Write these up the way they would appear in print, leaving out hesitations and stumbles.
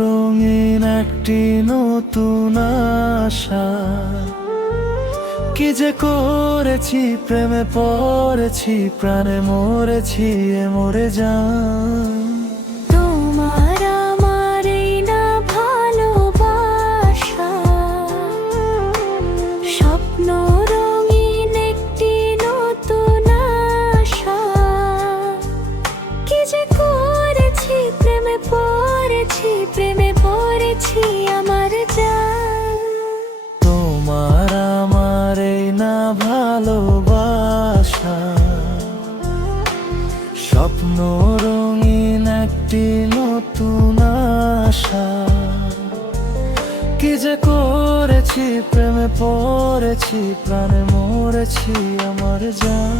রঙিন একটি নতুন আশা। কি যে করেছি, প্রেমে পড়েছি, প্রাণে মরেছি, মরে যান। তোমার আমার এই না ভালোবাসা, স্বপ্ন রঙিন একটি নতুন আশা। কি যে করেছি, প্রেমে পড়েছি, প্রেমে পড়েছি, আমার জান। তোমার আমার এই না ভালোবাসা, স্বপ্ন রঙিন একটি নতুন আশা। কি যে করেছি, প্রেমে পড়েছি, প্রাণে মরেছি, আমার জান।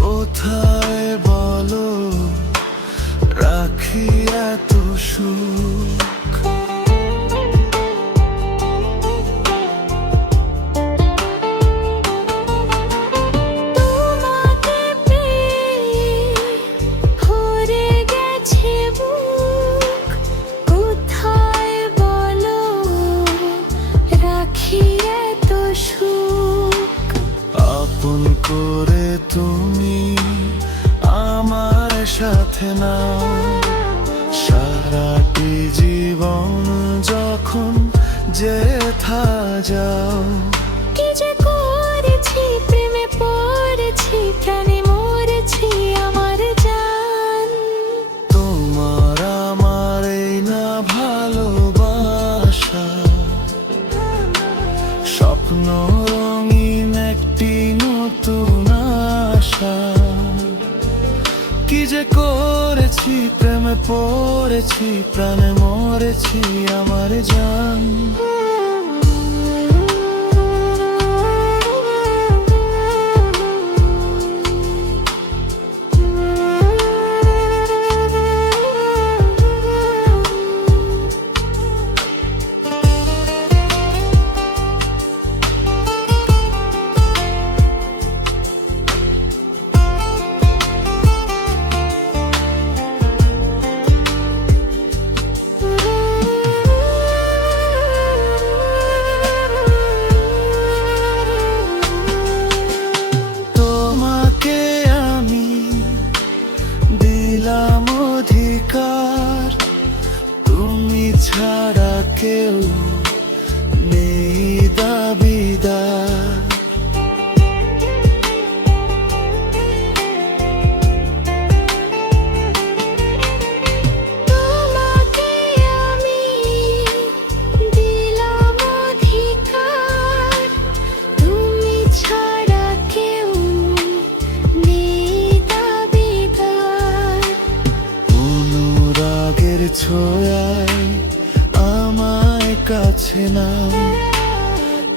কোথায় বলো রাখি এত সুখ? তোমাকে পেয়ে ভরে গেছে বুক, কোথায় বলো রাখি এত সুখ? আপন করে তুমি আমার সাথে নাও, সারাটি জীবন যখন যেথা যাও। কি যে করেছি, প্রেমে পড়েছি, প্রাণে মরেছি, আমার জান। তোমার আমার এই না ভালোবাসা, স্বপ্ন রঙিন একটি নতুন আশা। কি যে করেছি, প্রেমে পড়েছি, প্রাণে মরেছি, আমার জান। অধিকার, তুমি ছাড়া কেউ নেই দাবিদার। তোমাকে আমি দিলাম অধিকার, তুমি ছাড়া কেউ নেই দাবিদার। অনুরাগের ছোঁয়ায় আমায় কাছে নাও,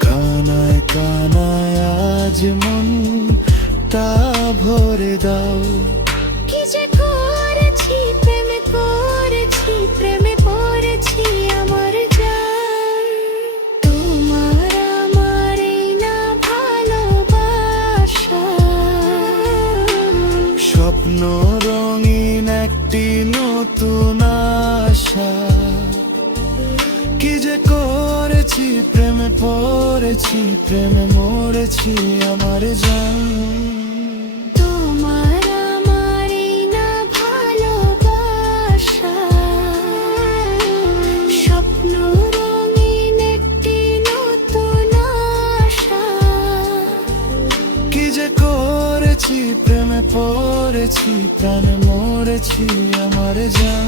কানায় কানায় আজ মনটা ভরে দাও। কি যে করেছি, প্রেমে পড়েছি, প্রেমে পড়েছি, আমার জান। তোমার আমার এই না ভালোবাসা, স্বপ্ন রঙিন একটি নতুন আশা। কি যে করেছি, প্রেমে পড়েছি, প্রেমে মরেছি, আমার জান। তোমার আমার এই না ভালোবাসা, স্বপ্ন রঙিন একটি নতুন আশা। কি যে করেছি, প্রেমে পড়েছি, প্রাণে মরেছি, আমার জান।